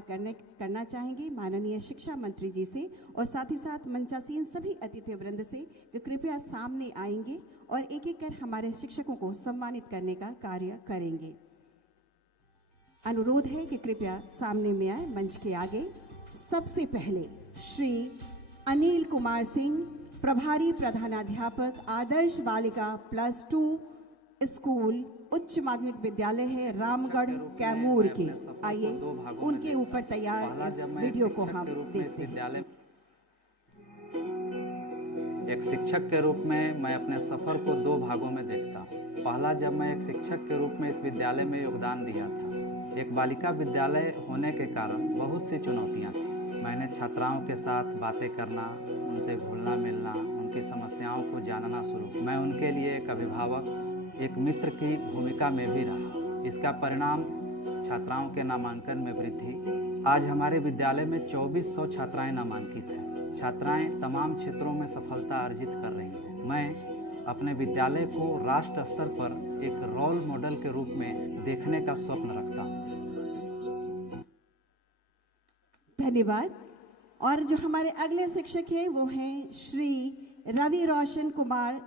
आग्रह करना चाहेंगे माननीय शिक्षा मंत्री जी से और साथ ही साथ मंचासीन सभी अतिथि वृंद से कि कृपया सामने आएंगे और एक एक कर हमारे शिक्षकों को सम्मानित करने का कार्य करेंगे। अनुरोध है कि कृपया सामने में आए मंच के आगे। सबसे पहले श्री अनिल कुमार सिंह, प्रभारी प्रधानाध्यापक, आदर्श बालिका +2 स्कूल उच्च माध्यमिक विद्यालय है रामगढ़ कैमूर के। आइए उनके ऊपर तैयार इस वीडियो को हम देखते हैं। एक शिक्षक के रूप में मैं अपने सफर को 2 भागों में देखता हूँ। पहला, जब मैं एक शिक्षक के रूप में इस विद्यालय में योगदान दिया था। एक बालिका विद्यालय होने के कारण बहुत सी चुनौतियाँ थी। मैंने छात्राओं के साथ बातें करना, उनसे घुलना मिलना, उनकी समस्याओं को जानना शुरू। मैं उनके लिए एक अभिभावक, एक मित्र की भूमिका में भी रहा। इसका परिणाम छात्राओं के नामांकन में वृद्धि। आज हमारे विद्यालय में 2400 छात्राएं नामांकित हैं। छात्राएं तमाम क्षेत्रों में सफलता अर्जित कर रही हैं। मैं अपने विद्यालय को राष्ट्र स्तर पर एक रोल मॉडल के रूप में देखने का स्वप्न रखता हूँ। धन्यवाद। और जो हमारे अगले शिक्षक हैं वो हैं श्री रवि रोशन कुमार,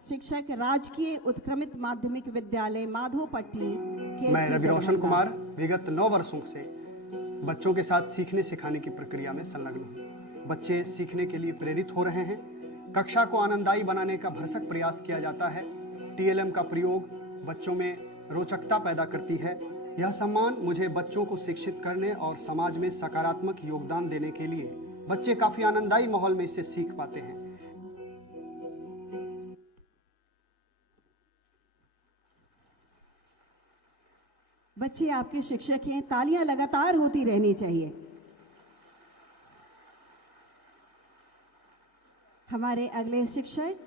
शिक्षक, राजकीय उत्क्रमित माध्यमिक विद्यालय माधोपट्टी के। मैं रवि रोशन कुमार विगत 9 वर्षों से बच्चों के साथ सीखने सिखाने की प्रक्रिया में संलग्न हूँ। बच्चे सीखने के लिए प्रेरित हो रहे हैं। कक्षा को आनंददायी बनाने का भरसक प्रयास किया जाता है। TLM का प्रयोग बच्चों में रोचकता पैदा करती है। यह सम्मान मुझे बच्चों को शिक्षित करने और समाज में सकारात्मक योगदान देने के लिए बच्चे काफी आनंददायी माहौल में इससे सीख पाते हैं। बच्चे आपके शिक्षक हैं, तालियां लगातार होती रहनी चाहिए। हमारे अगले शिक्षक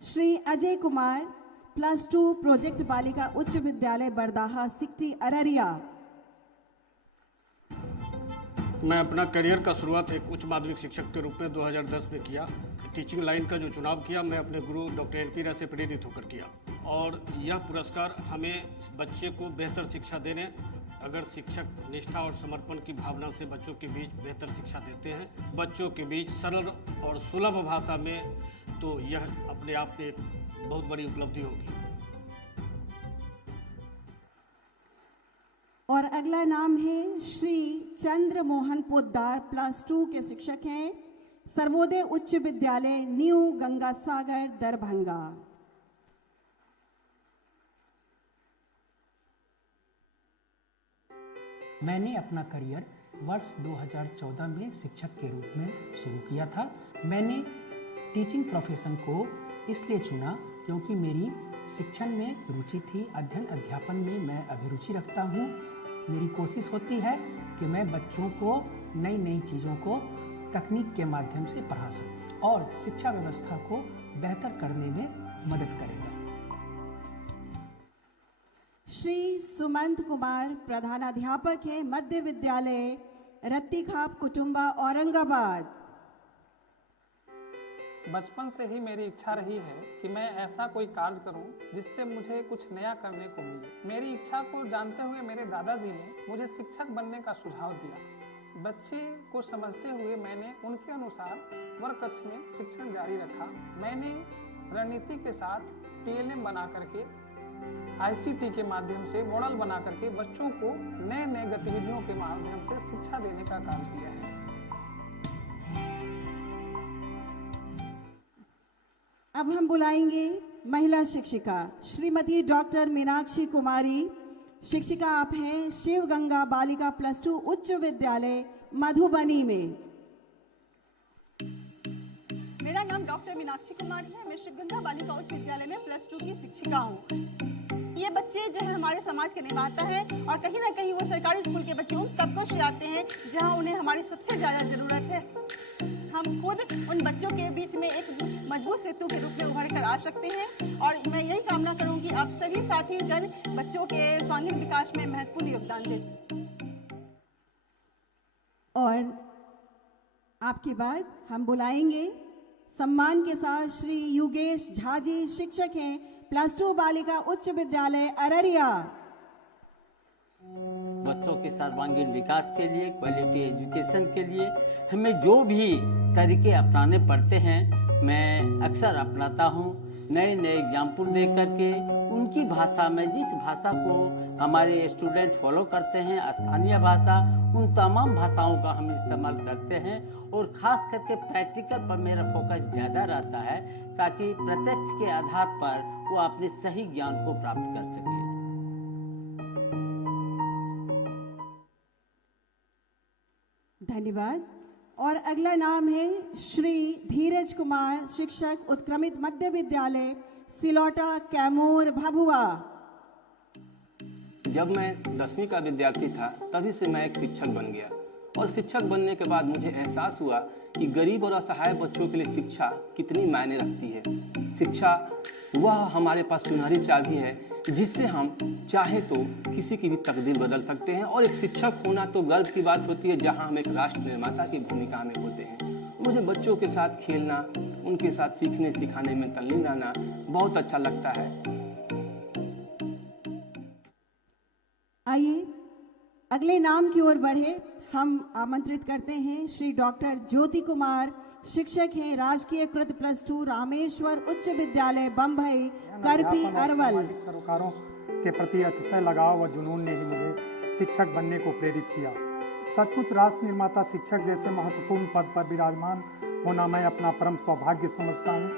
श्री अजय कुमार, +2 प्रोजेक्ट बालिका उच्च विद्यालय बरदाहा सिकटी अररिया। मैं अपना करियर का शुरुआत एक उच्च माध्यमिक शिक्षक के रूप में 2010 में किया। टीचिंग लाइन का जो चुनाव किया मैं अपने गुरु डॉक्टर एन पी राय से प्रेरित होकर किया और यह पुरस्कार हमें बच्चे को बेहतर शिक्षा देने, अगर शिक्षक निष्ठा और समर्पण की भावना से बच्चों के बीच बेहतर शिक्षा देते हैं, बच्चों के बीच सरल और सुलभ भाषा में, तो यह अपने आप में एक बहुत बड़ी उपलब्धि होगी। और अगला नाम है श्री चंद्र मोहन पोद्दार, +2 के शिक्षक हैं, सर्वोदय उच्च विद्यालय न्यू गंगासागर दरभंगा। मैंने अपना करियर वर्ष 2014 में शिक्षक के रूप में शुरू किया था। मैंने टीचिंग प्रोफेशन को इसलिए चुना क्योंकि मेरी शिक्षण में रुचि थी। अध्ययन अध्यापन में मैं अभिरुचि रखता हूँ। मेरी कोशिश होती है कि मैं बच्चों को नई नई चीज़ों को तकनीक के माध्यम से पढ़ा सकूँ और शिक्षा व्यवस्था को बेहतर करने में मदद करेगा। श्री सुमंत कुमार, प्रधानाध्यापक हैं, मध्य विद्यालय रत्तीखाप कुटुंबा औरंगाबाद। बचपन से ही मेरी इच्छा रही है कि मैं ऐसा कोई कार्य करूं जिससे मुझे कुछ नया करने को मिले। मेरी इच्छा को जानते हुए मेरे दादाजी ने मुझे शिक्षक बनने का सुझाव दिया। बच्चे को समझते हुए मैंने उनके अनुसार वर्ग कक्ष में शिक्षण जारी रखा। मैंने रणनीति के साथ TLM बना करके, ICT के माध्यम से मॉडल बना करके बच्चों को नए नए गतिविधियों के माध्यम से शिक्षा देने का काम किया है। अब हम बुलाएंगे महिला शिक्षिका श्रीमती डॉक्टर मीनाक्षी कुमारी। शिक्षिका आप हैं शिव गंगा बालिका +2 उच्च विद्यालय मधुबनी में। मेरा नाम डॉक्टर मीनाक्षी कुमारी है। मैं शिव गंगा बालिका उच्च विद्यालय में +2 की शिक्षिका हूँ। ये बच्चे जो है हमारे समाज के निर्माता हैं और कहीं ना कहीं वो सरकारी स्कूल के बच्चे उन तबकों से आते हैं जहाँ उन्हें हमारी सबसे ज़्यादा ज़रूरत है। हम खुद उन बच्चों के बीच में एक मजबूत सेतु के रूप में उभर कर आ सकते हैं और मैं यही कामना करूंगी आप सभी साथीगण बच्चों के सर्वांगीण विकास में महत्वपूर्ण योगदान दें। और आपके बाद हम बुलाएंगे सम्मान के साथ श्री योगेश झा जी, शिक्षक हैं +2 बालिका उच्च विद्यालय अररिया। बच्चों के सर्वांगीण विकास के लिए, क्वालिटी एजुकेशन के लिए हमें जो भी तरीके अपनाने पड़ते हैं मैं अक्सर अपनाता हूँ। नए नए एग्जाम्पल दे करके उनकी भाषा में, जिस भाषा को हमारे स्टूडेंट फॉलो करते हैं, स्थानीय भाषा, उन तमाम भाषाओं का हम इस्तेमाल करते हैं और ख़ास करके प्रैक्टिकल पर मेरा फोकस ज़्यादा रहता है ताकि प्रत्यक्ष के आधार पर वो अपने सही ज्ञान को प्राप्त कर सके। धन्यवाद। और अगला नाम है श्री धीरज कुमार, शिक्षक, उत्क्रमित मध्य विद्यालय सिलौटा, कैमूर, भभुआ। जब मैं 10वीं का विद्यार्थी था तभी से मैं एक शिक्षक बन गया और शिक्षक बनने के बाद मुझे एहसास हुआ कि गरीब और असहाय बच्चों के लिए शिक्षा कितनी मायने रखती है। शिक्षा वह हमारे पास सुनहरी चाबी है जिससे हम चाहे तो किसी की भी तकदीर बदल सकते हैं और एक शिक्षक होना तो गर्व की बात होती है जहां हम एक राष्ट्र निर्माता की भूमिका में होते हैं। मुझे बच्चों के साथ खेलना, उनके साथ सीखने सिखाने में तल्लीन रहना बहुत अच्छा लगता है। आइए अगले नाम की ओर बढ़े। हम आमंत्रित करते हैं श्री डॉक्टर ज्योति कुमार, शिक्षक हैं, राजकीय कृत +2 रामेश्वर उच्च विद्यालय बम्बई, करपी, अरवल। सरोकारों के प्रति अतिशय लगाव व जुनून ने ही मुझे शिक्षक बनने को प्रेरित किया। सचमुच राष्ट्र निर्माता शिक्षक जैसे महत्वपूर्ण पद पर विराजमान होना मैं अपना परम सौभाग्य समझता हूँ।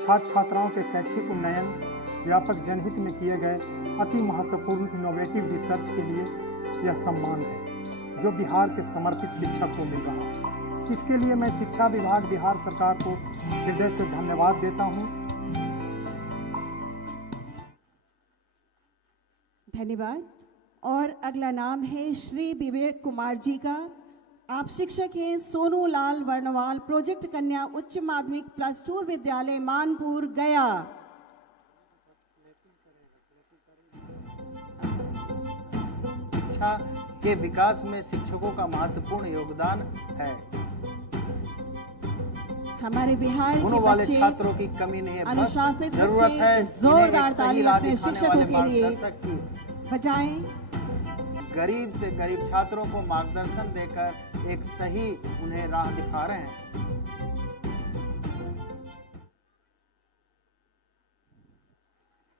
छात्र छात्राओं के शैक्षिक उन्नयन, व्यापक जनहित में किए गए अति महत्वपूर्ण इनोवेटिव रिसर्च के लिए यह सम्मान है जो बिहार के समर्पित शिक्षक को मिल रहा है। इसके लिए मैं शिक्षा विभाग, बिहार सरकार को हृदय से धन्यवाद देता हूँ। धन्यवाद। और अगला नाम है श्री विवेक कुमार जी का। आप शिक्षक हैं, सोनू लाल वर्णवाल, प्रोजेक्ट कन्या उच्च माध्यमिक +2 विद्यालय मानपुर, गया। शिक्षा के विकास में शिक्षकों का महत्वपूर्ण योगदान है। हमारे बिहार के वाले बच्चे छात्रों की कमी नहीं है, अनुशासित जरूरत है बच्चे जोरदार ताली अपने दिखाने शिक्षकों वाले के लिए मार्गदर्शक की। बजाएं। गरीब से गरीब छात्रों को मार्गदर्शन देकर एक सही उन्हें राह दिखा रहे हैं।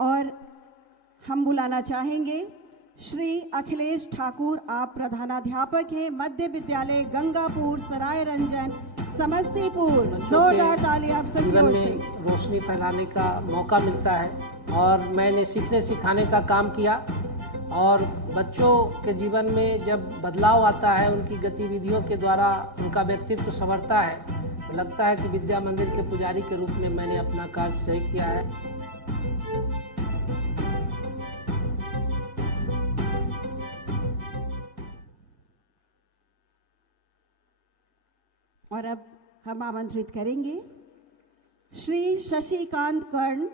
और हम बुलाना चाहेंगे श्री अखिलेश ठाकुर। आप प्रधानाध्यापक हैं, मध्य विद्यालय गंगापुर, सराय रंजन, समस्तीपुर। जोरदार ताली आप सभी ओर से। रोशनी फैलाने का मौका मिलता है और मैंने सीखने सिखाने का काम किया और बच्चों के जीवन में जब बदलाव आता है, उनकी गतिविधियों के द्वारा उनका व्यक्तित्व संवरता है, तो लगता है कि विद्या मंदिर के पुजारी के रूप में मैंने अपना कार्य सही किया है। और अब हम आमंत्रित करेंगे श्री शशिकांत कर्ण,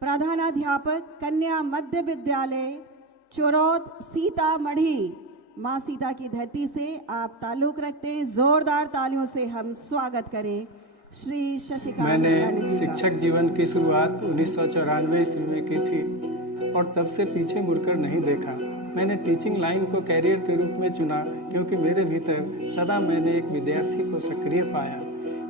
प्रधानाध्यापक, कन्या मध्य विद्यालय चोरौत, सीतामढ़ी। माँ सीता की धरती से आप ताल्लुक रखते हैं। जोरदार तालियों से हम स्वागत करें श्री शशिकांत कर्ण जी का। मैंने शिक्षक जीवन की शुरुआत 1994 ईस्वी में की थी और तब से पीछे मुड़कर नहीं देखा। मैंने टीचिंग लाइन को कैरियर के रूप में चुना क्योंकि मेरे भीतर सदा मैंने एक विद्यार्थी को सक्रिय पाया।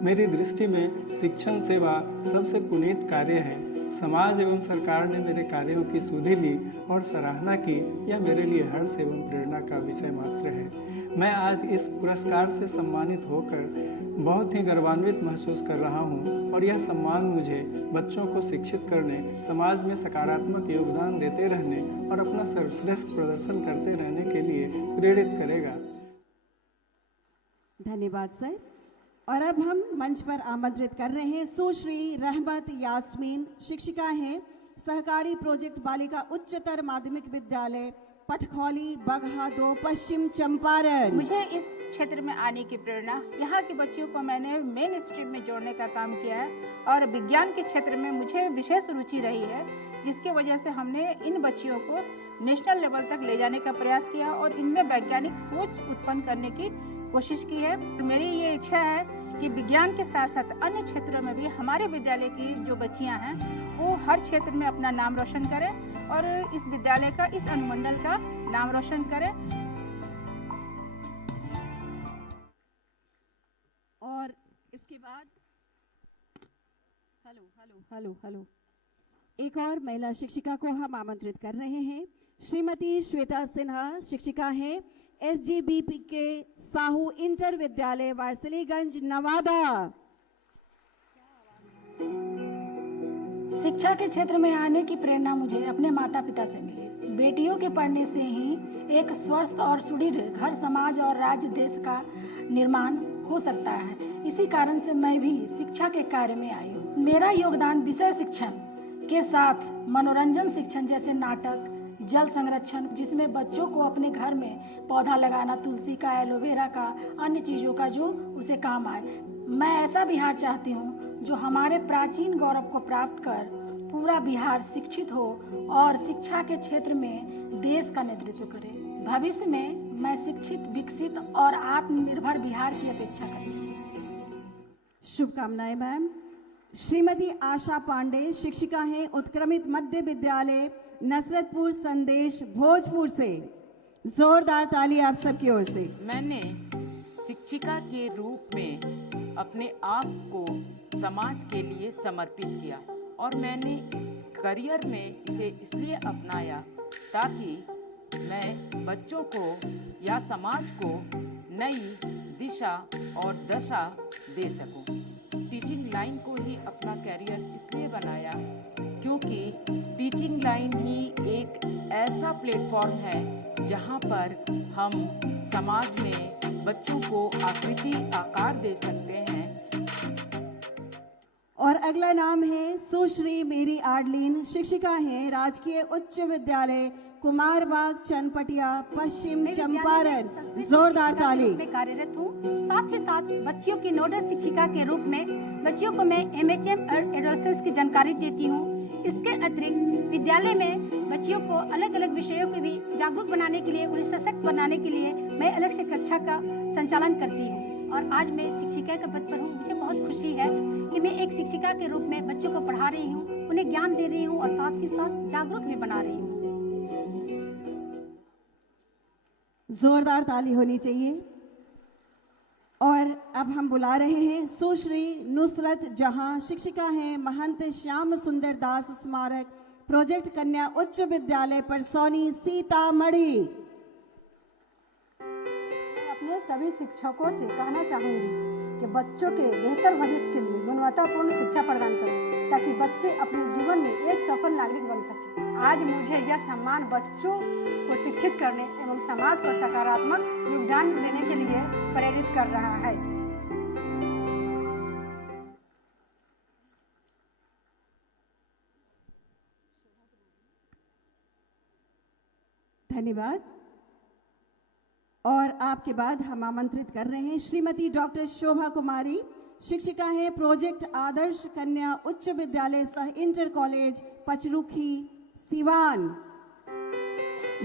मेरी दृष्टि में शिक्षण सेवा सबसे पुनीत कार्य है। समाज एवं सरकार ने मेरे कार्यों की सुधि ली और सराहना की, यह मेरे लिए हर्ष एवं प्रेरणा का विषय मात्र है। मैं आज इस पुरस्कार से सम्मानित होकर बहुत ही गर्वान्वित महसूस कर रहा हूँ और यह सम्मान मुझे बच्चों को शिक्षित करने, समाज में सकारात्मक योगदान देते रहने और अपना सर्वश्रेष्ठ प्रदर्शन करते रहने के लिए प्रेरित करेगा। धन्यवाद सर। और अब हम मंच पर आमंत्रित कर रहे हैं सुश्री रहमत यास्मीन, शिक्षिका हैं, सहकारी प्रोजेक्ट बालिका उच्चतर माध्यमिक विद्यालय पटखौली, बगहा 2, पश्चिम चंपारण। मुझे इस क्षेत्र में आने की प्रेरणा यहाँ के बच्चों को मैंने मेन स्ट्रीम में जोड़ने का काम किया है और विज्ञान के क्षेत्र में मुझे विशेष रुचि रही है, जिसकी वजह से हमने इन बच्चियों को नेशनल लेवल तक ले जाने का प्रयास किया और इनमें वैज्ञानिक सोच उत्पन्न करने की कोशिश की है। मेरी ये इच्छा है कि विज्ञान के साथ साथ अन्य क्षेत्रों में भी हमारे विद्यालय की जो बच्चियां हैं वो हर क्षेत्र में अपना नाम रोशन करें और इस विद्यालय का, इस अनुमंडल का नाम रोशन करें। इसके बाद हेलो एक और महिला शिक्षिका को हम आमंत्रित कर रहे हैं। श्रीमती श्वेता सिन्हा शिक्षिका हैं SGBP के साहू इंटर विद्यालय वारसलीगंज नवादा। शिक्षा के क्षेत्र में आने की प्रेरणा मुझे अपने माता पिता से मिली। बेटियों के पढ़ने से ही एक स्वस्थ और सुदृढ़ घर, समाज और राज्य, देश का निर्माण हो सकता है। इसी कारण से मैं भी शिक्षा के कार्य में आई हूँ। मेरा योगदान विषय शिक्षण के साथ मनोरंजन शिक्षण जैसे नाटक, जल संरक्षण, जिसमें बच्चों को अपने घर में पौधा लगाना, तुलसी का, एलोवेरा का, अन्य चीज़ों का जो उसे काम आए। मैं ऐसा बिहार चाहती हूँ जो हमारे प्राचीन गौरव को प्राप्त कर पूरा बिहार शिक्षित हो और शिक्षा के क्षेत्र में देश का नेतृत्व करे। भविष्य में मैं शिक्षित, विकसित और आत्मनिर्भर बिहार की अपेक्षा करती हूँ। शुभकामनाएं मैम। श्रीमती आशा पांडे शिक्षिका हैं उत्क्रमित मध्य विद्यालय नसरतपुर संदेश भोजपुर से। जोरदार ताली आप सबकी ओर से। मैंने शिक्षिका के रूप में अपने आप को समाज के लिए समर्पित किया और मैंने इस करियर में इसे इसलिए अपनाया ताकि मैं बच्चों को या समाज को नई दिशा और दशा दे सकूं। टीचिंग लाइन को ही अपना करियर इसलिए बनाया क्योंकि टीचिंग लाइन ही एक ऐसा प्लेटफॉर्म है जहां पर हम समाज में बच्चों को आकृति आकार दे सकते हैं। और अगला नाम है सुश्री मेरी आडलीन शिक्षिका हैं राजकीय उच्च विद्यालय कुमारबाग चनपटिया पश्चिम चंपारण। जोरदार ताली। मैं कार्यरत हूँ। साथ ही साथ बच्चियों की नोडल शिक्षिका के रूप में बच्चियों को मैं MHM और एडोलसेंस की जानकारी देती हूँ। इसके अतिरिक्त विद्यालय में बच्चियों को अलग अलग विषयों को भी जागरूक बनाने के लिए, उन्हें सशक्त बनाने के लिए मैं अलग से कक्षा का संचालन करती हूँ और आज मैं शिक्षिका के पद पर हूँ। मुझे बहुत खुशी है कि मैं एक शिक्षिका के रूप में बच्चों को पढ़ा रही हूँ, उन्हें ज्ञान दे रही हूँ और साथ ही साथ जागरूक भी बना रही हूँ। जोरदार ताली होनी चाहिए। और अब हम बुला रहे हैं सुश्री नुसरत जहां शिक्षिका हैं महंत श्याम सुंदर दास स्मारक प्रोजेक्ट कन्या उच्च विद्यालय परसौनी सीतामढ़ी। मैं अपने सभी शिक्षकों से कहना चाहूंगी कि बच्चों के बेहतर भविष्य के लिए गुणवत्तापूर्ण शिक्षा प्रदान करें ताकि बच्चे अपने जीवन में एक सफल नागरिक बन सकें। आज मुझे यह सम्मान बच्चों को शिक्षित करने एवं समाज को सकारात्मक योगदान देने के लिए प्रेरित कर रहा है। धन्यवाद। और आपके बाद हम आमंत्रित कर रहे हैं श्रीमती डॉक्टर शोभा कुमारी शिक्षिका हैं प्रोजेक्ट आदर्श कन्या उच्च विद्यालय सह इंटर कॉलेज पचरुखी सिवान।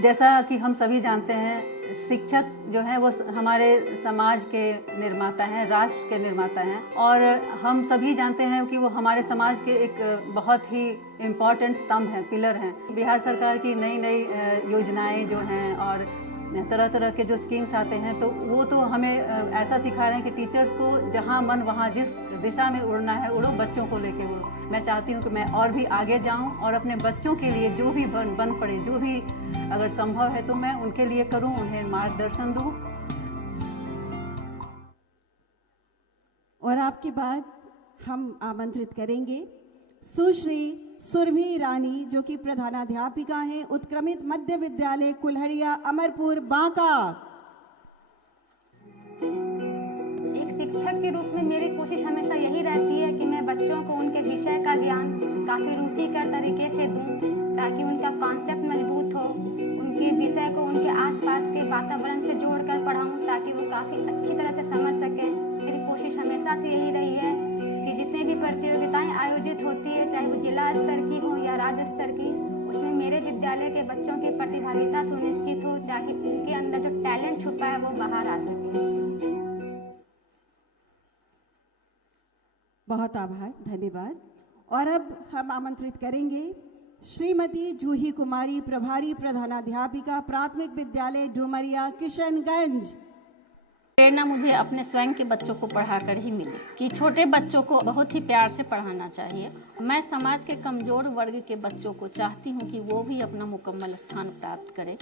जैसा कि हम सभी जानते हैं, शिक्षक जो है वो हमारे समाज के निर्माता हैं, राष्ट्र के निर्माता हैं और हम सभी जानते हैं कि वो हमारे समाज के एक बहुत ही इम्पोर्टेंट स्तंभ हैं, पिलर हैं। बिहार सरकार की नई नई योजनाएं जो हैं और तरह तरह के जो स्कीम्स आते हैं तो वो तो हमें ऐसा सिखा रहे हैं कि टीचर्स को जहाँ मन वहाँ जिस दिशा में उड़ना है उड़ो, बच्चों को लेके उड़ो। मैं चाहती हूँ कि मैं और भी आगे जाऊँ और अपने बच्चों के लिए जो भी बन पड़े, जो भी अगर संभव है तो मैं उनके लिए करूँ, उन्हें मार्गदर्शन दूँ। और आपके बाद हम आमंत्रित करेंगे सुश्री सुरभि रानी जो कि प्रधानाध्यापिका हैं उत्क्रमित मध्य विद्यालय कुल्हड़िया अमरपुर बांका। एक शिक्षक के रूप में मेरी कोशिश हमेशा यही रहती है कि मैं बच्चों को उनके विषय का ज्ञान काफ़ी रुचिकर तरीके से दूं ताकि उनका कॉन्सेप्ट मजबूत हो, उनके विषय को उनके आसपास के वातावरण से जोड़कर पढ़ाऊं ताकि वो काफ़ी अच्छी तरह से समझ सकें। मेरी कोशिश हमेशा से यही रही है कि जितने भी प्रतियोगिताएं आयोजित होती है, चाहे वो जिला स्तर की हो या राज्य स्तर की, उसमें मेरे विद्यालय के बच्चों की प्रतिभागिता सुनिश्चित हो, चाहे उनके अंदर जो टैलेंट छुपा है वो बाहर आ सके। बहुत आभार, धन्यवाद। और अब हम आमंत्रित करेंगे श्रीमती जूही कुमारी प्रभारी प्रधानाध्यापिका प्राथमिक विद्यालय डुमरिया किशनगंज। प्रेरणा मुझे अपने स्वयं के बच्चों को पढ़ाकर ही मिली कि छोटे बच्चों को बहुत ही प्यार से पढ़ाना चाहिए। मैं समाज के कमजोर वर्ग के बच्चों को चाहती हूँ कि वो भी अपना मुकम्मल स्थान प्राप्त करें।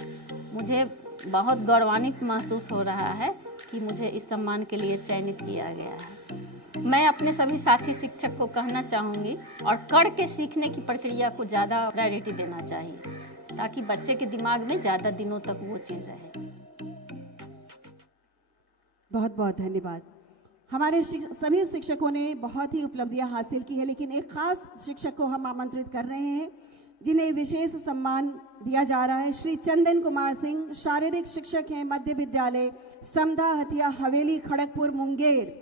मुझे बहुत गौरवान्वित महसूस हो रहा है कि मुझे इस सम्मान के लिए चयनित किया गया है। मैं अपने सभी साथी शिक्षक को कहना चाहूँगी और करके सीखने की प्रक्रिया को ज़्यादा प्रायोरिटी देना चाहिए ताकि बच्चे के दिमाग में ज़्यादा दिनों तक वो चीज़ रहे। बहुत बहुत धन्यवाद। हमारे सभी शिक्षकों ने बहुत ही उपलब्धियां हासिल की है, लेकिन एक खास शिक्षक को हम आमंत्रित कर रहे हैं जिन्हें विशेष सम्मान दिया जा रहा है। श्री चंदन कुमार सिंह शारीरिक शिक्षक हैं, मध्य विद्यालय समधा हथिया हवेली खड़गपुर मुंगेर।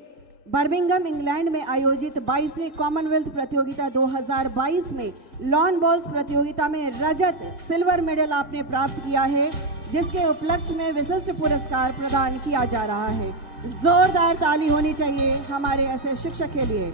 बर्मिंघम इंग्लैंड में आयोजित 22वीं कॉमनवेल्थ प्रतियोगिता 2022 में लॉन बॉल्स प्रतियोगिता में रजत सिल्वर मेडल आपने प्राप्त किया है, जिसके उपलक्ष्य में विशिष्ट पुरस्कार प्रदान किया जा रहा है। जोरदार ताली होनी चाहिए हमारे ऐसे शिक्षक के लिए।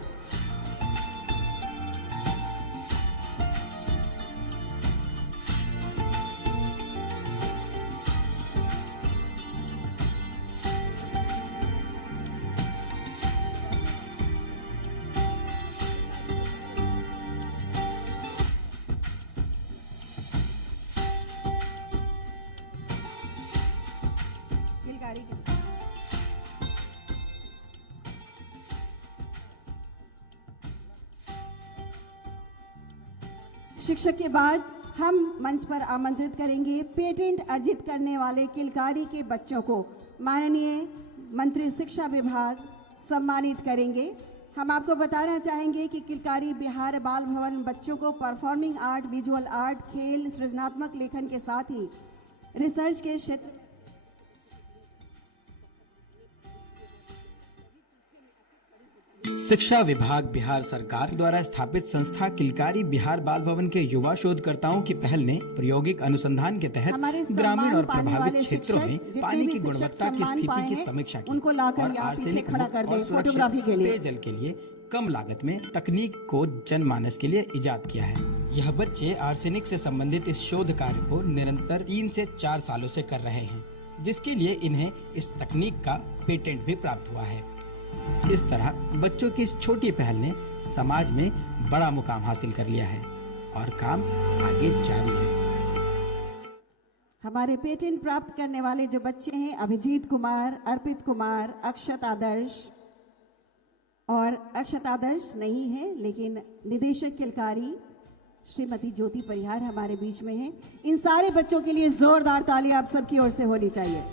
शिक्षक के बाद हम मंच पर आमंत्रित करेंगे पेटेंट अर्जित करने वाले किलकारी के बच्चों को। माननीय मंत्री शिक्षा विभाग सम्मानित करेंगे। हम आपको बताना चाहेंगे कि किलकारी बिहार बाल भवन बच्चों को परफॉर्मिंग आर्ट, विजुअल आर्ट, खेल, सृजनात्मक लेखन के साथ ही रिसर्च के क्षेत्र शिक्षा विभाग बिहार सरकार द्वारा स्थापित संस्था किलकारी बिहार बाल भवन के युवा शोधकर्ताओं की पहल ने प्रायोगिक अनुसंधान के तहत ग्रामीण और प्रभावित क्षेत्रों में पानी की गुणवत्ता की स्थिति की समीक्षा की उनको लाकर और आर्सेनिक खड़ा कर दे फोटोग्राफी के लिए पेयजल के लिए कम लागत में तकनीक को जनमानस के लिए इजाद किया है। यह बच्चे आर्सेनिक से संबंधित इस शोध कार्य को निरंतर 3 से 4 सालों से कर रहे हैं, जिसके लिए इन्हें इस तकनीक का पेटेंट भी प्राप्त हुआ है। इस तरह बच्चों की इस छोटी पहल ने समाज में बड़ा मुकाम हासिल कर लिया है और काम आगे जारी है। हमारे पेटेंट प्राप्त करने वाले जो बच्चे हैं, अभिजीत कुमार, अर्पित कुमार, अक्षत आदर्श और अक्षत आदर्श नहीं है लेकिन निदेशक किलकारी श्रीमती ज्योति परिहार हमारे बीच में हैं। इन सारे बच्चों के लिए जोरदार ताली आप सबकी ओर से होनी चाहिए।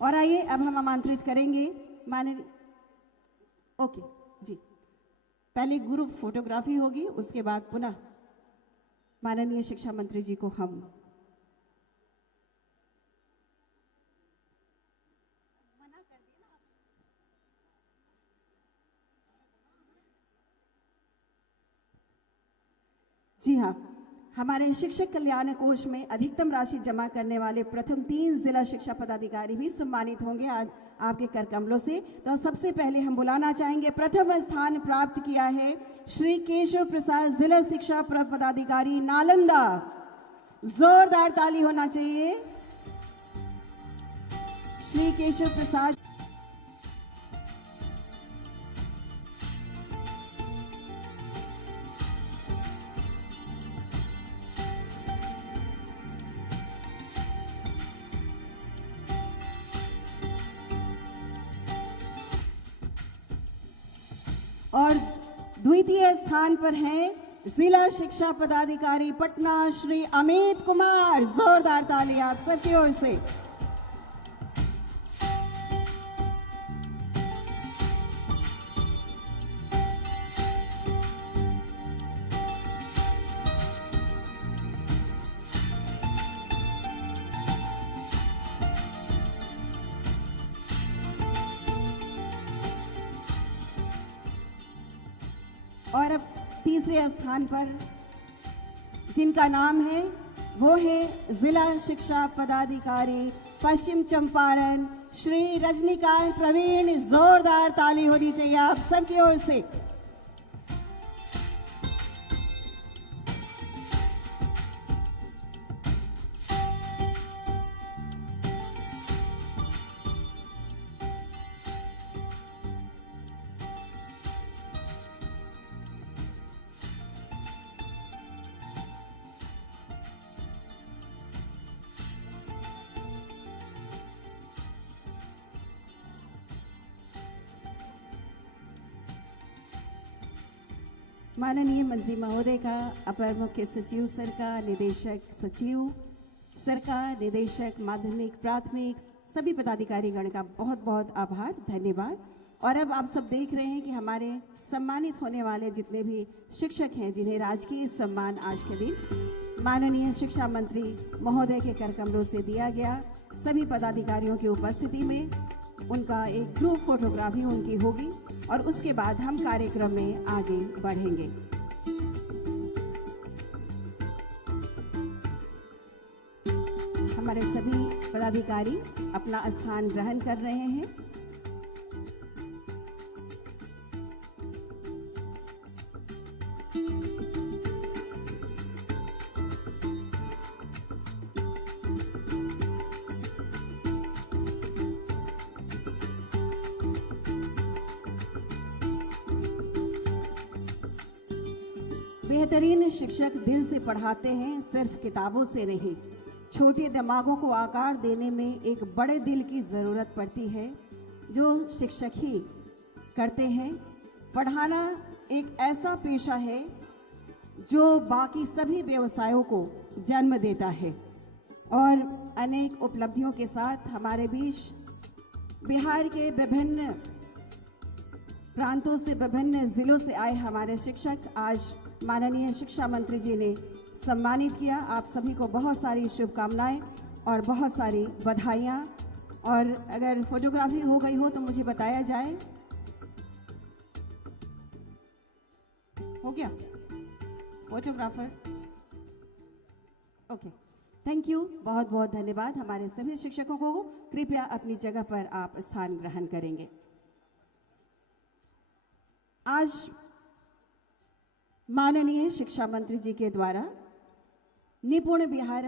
और आइए अब हम आमंत्रित करेंगे माननीय ओके जी, पहले ग्रुप फोटोग्राफी होगी, उसके बाद पुनः माननीय शिक्षा मंत्री जी को हम जी हाँ, हमारे शिक्षक कल्याण कोष में अधिकतम राशि जमा करने वाले प्रथम 3 जिला शिक्षा पदाधिकारी भी सम्मानित होंगे आज आपके कर कमलों से। तो सबसे पहले हम बुलाना चाहेंगे, प्रथम स्थान प्राप्त किया है श्री केशव प्रसाद, जिला शिक्षा पदाधिकारी नालंदा। जोरदार ताली होना चाहिए श्री केशव प्रसाद। और द्वितीय स्थान पर हैं जिला शिक्षा पदाधिकारी पटना श्री अमित कुमार। जोरदार ताली आप सबकी ओर से। और अब तीसरे स्थान पर जिनका नाम है वो है जिला शिक्षा पदाधिकारी पश्चिम चंपारण श्री रजनीकांत प्रवीण। जोरदार ताली होनी चाहिए आप सबकी ओर से। माननीय मंत्री महोदय का, अपर मुख्य सचिव सर का, निदेशक सचिव सर का, निदेशक माध्यमिक प्राथमिक सभी पदाधिकारीगण का बहुत बहुत आभार, धन्यवाद। और अब आप सब देख रहे हैं कि हमारे सम्मानित होने वाले जितने भी शिक्षक हैं, जिन्हें राजकीय सम्मान आज के दिन माननीय शिक्षा मंत्री महोदय के कर कमलों से दिया गया, सभी पदाधिकारियों की उपस्थिति में उनका एक ग्रुप फोटोग्राफी उनकी होगी और उसके बाद हम कार्यक्रम में आगे बढ़ेंगे। हमारे सभी पदाधिकारी अपना स्थान ग्रहण कर रहे हैं। बेहतरीन शिक्षक दिल से पढ़ाते हैं, सिर्फ किताबों से नहीं। छोटे दिमागों को आकार देने में एक बड़े दिल की ज़रूरत पड़ती है, जो शिक्षक ही करते हैं। पढ़ाना एक ऐसा पेशा है जो बाकी सभी व्यवसायों को जन्म देता है और अनेक उपलब्धियों के साथ हमारे बीच बिहार के विभिन्न प्रांतों से, विभिन्न जिलों से आए हमारे शिक्षक आज माननीय शिक्षा मंत्री जी ने सम्मानित किया। आप सभी को बहुत सारी शुभकामनाएं और बहुत सारी बधाइयाँ। और अगर फोटोग्राफी हो गई हो तो मुझे बताया जाए। हो गया फोटोग्राफर? ओके, थैंक यू, बहुत बहुत धन्यवाद। हमारे सभी शिक्षकों को कृपया अपनी जगह पर आप स्थान ग्रहण करेंगे। आज माननीय शिक्षा मंत्री जी के द्वारा निपुण बिहार